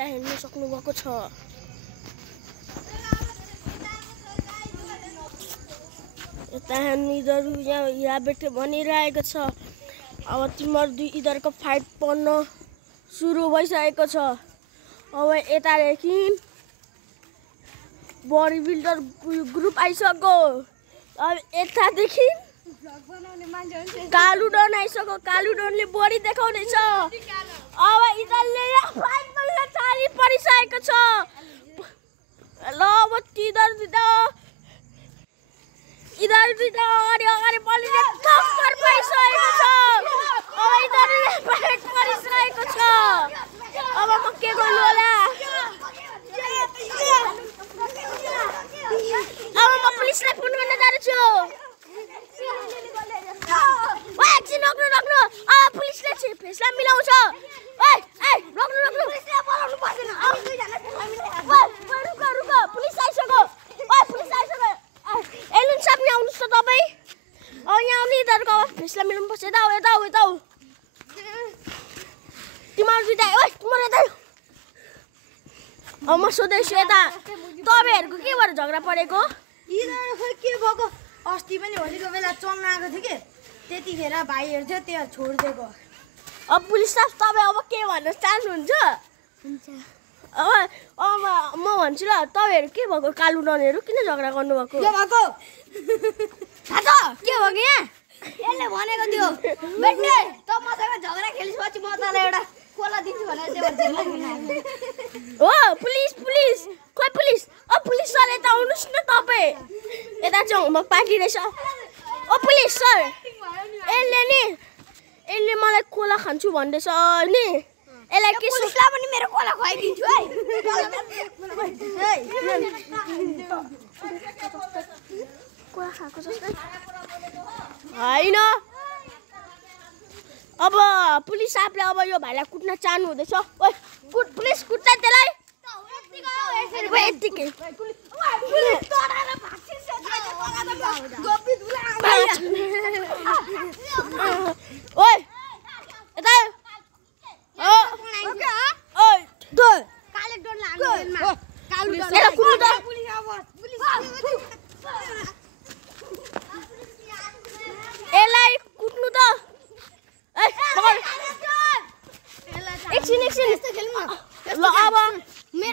यता हेर्न सक्नुभएको छ। यता यिनीहरू यहाँ बैठे भनिरहेको छ अब तिमीहरू दुई यिनीहरूको फाइट पर्न सुरु भइसकेको छ। अब यतादेखि बडी बिल्डर ग्रुप आइसक्यो। अब यतादेखि कालु डन आइसक्यो। कालु डनले बडी देखाउँदैछ। अब यिनीहरूले फाइट गर्न तयारी परिसकेको छ। ल अब यिनीहरू दुईटा अगाडि बलिने टक्कर पाइसकेको छ। अब यिनीहरूले फाइट परिसकेको छ। अब म के गर्नु होला? अब म पुलिसलाई फोन गर्न जान्छु। एकछिन रोक्नु। पुलिसले फैसला मिलाउँछ। रोक्नु। रुक पुलिस आइसक्यो। पुलिस आइसक्यो। एलुन साहब यहाँ आउनुहोस् त तपाईँ। यहाँ आउने यिनीहरूको फैसला मिलाउनुपर्छ। यता तिमीहरू दुईटा तिमीहरू यता। अब म सोध्दैछु यता तपाईँहरूको के भएर झगडा परेको? यिनीहरू खोइ के भएको अस्ति पनि होलीको बेला चल्न आएको थियो कि त्यतिखेर भाइहरू थियो त्यो छोडिदिएको। अब पुलिस साहब तपाईँ अब के भन्न चाहनुहुन्छ? अब म भन्छु ल तपाईँहरू के भएको? कालु डनहरू किन झगडा गर्नुभएको? के भएको थाहा छ के भएको यहाँ? यसले भनेको थियो बेटे त मसँग झगडा खेलिसपछि म तँलाई एउटा कोला दिन्छु भनेर हो पुलिस खोइ पुलिस। पुलिस सर यता आउनुहोस् न तपाईँ। यता चाहिँ होमवर्क पार्टी रहेछ। पुलिस सर यसले मलाई कोला खान्छु भन्दैछ नि। यसलाई के पुलिसलाई पनि मेरो कोला खुवाइदिन्छु है। कोला खाएको जस्तै होइन। अब पुलिस साहबले अब यो भाइलाई कुट्न चाहनु हुँदैछ। पुलिस कुट्छ त्यसलाई। यत्तिकै काले डन लाग्यो।